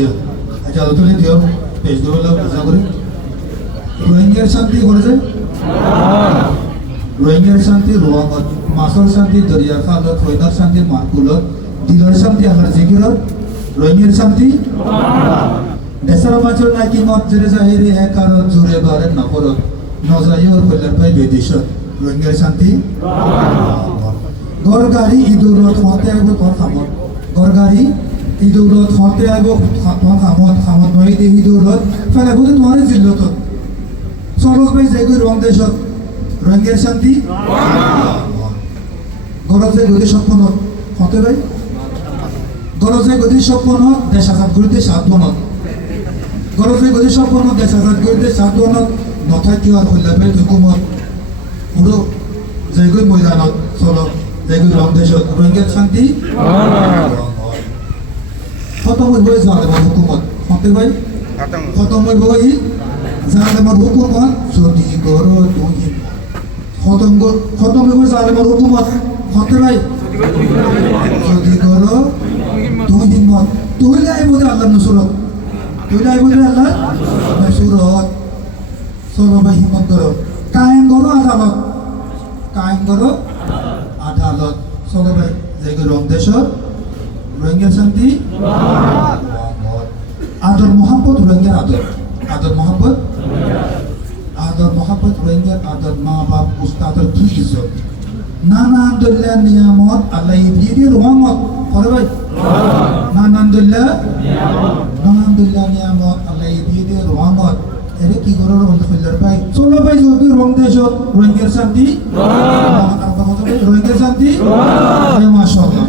দিয়া আচ্ছা তুলে দিও পেজ দেবো আশা করি রোহিঙ্গার শান্তি করেছে রোহিঙ্গার শান্তি রোয়াঙত মাছর শান্তি দরিয়া খালত হইনার শান্তি মারকুলত দিলর শান্তি আল্লাহর জিকিরত রোহিঙ্গার শান্তি দেশের মাঝর নাকি মত জেরে জাহিরে এক কারণ জুড়ে বারে নপরত নজাইয়র কল্যাণ পাই বেদিশত রোহিঙ্গার শান্তি গড় গাড়ি ইদুরত হতে আইব তোর খামত গড় গাড়ি ইদুরত হতে আইব তোর খামত খামত নয় দে ইদুরত ফেলে বুঝে তোমার জিল্লত সরল পাই যাইগো রং দেশত রোহিঙ্গার শান্তি গরজে গদি স্বপ্ন হতে ভাই গরজে গদি স্বপ্ন দেশ আজাদ করিতে সাধনত গরজে গদি স্বপ্ন দেশ আজাদ করিতে সাধনত নথাকিও আর কল্যাণ হুকুমত পুরো যাইগো ময়দানত চলো যাইগো রং দেশত রোহিঙ্গার শান্তি খতম হইব জালেমৰ হুকুমত হতে ভাই খতম হইব ই জালেমৰ হুকুমত যদি গর তুমি খতম হইব জালেমৰ হুকুমত হতে ভাই যদি গর তুমি হিম্মত তুইলে আইব দে আল্লাহ নসরত তুইলে আইব দে আল্লাহ নসরত চলো ভাই হিম্মত করো কায়েম করো আদালত কায়েম করো আদালত চলো ভাই যাইগো রং দেশত রোহিঙ্গার শান্তি আদর মোহাম্মত রোহিঙ্গার আদর আদর মোহাম্মত রোহিঙ্গার আদর মা বাপ উস্তাদর কি ইজ্জত নানান্দুল্লাহ নিয়ামত আল্লাহ দিয়ে রহমত করে ভাই নানান্দুল্লাহ নিয়ামত আল্লাহ দিয়ে রহমত এরে কি করো রহমতুল্লাহ ভাই চলো ভাই যদি রং দেশত রোহিঙ্গার শান্তি রোহিঙ্গার শান্তি মাশাআল্লাহ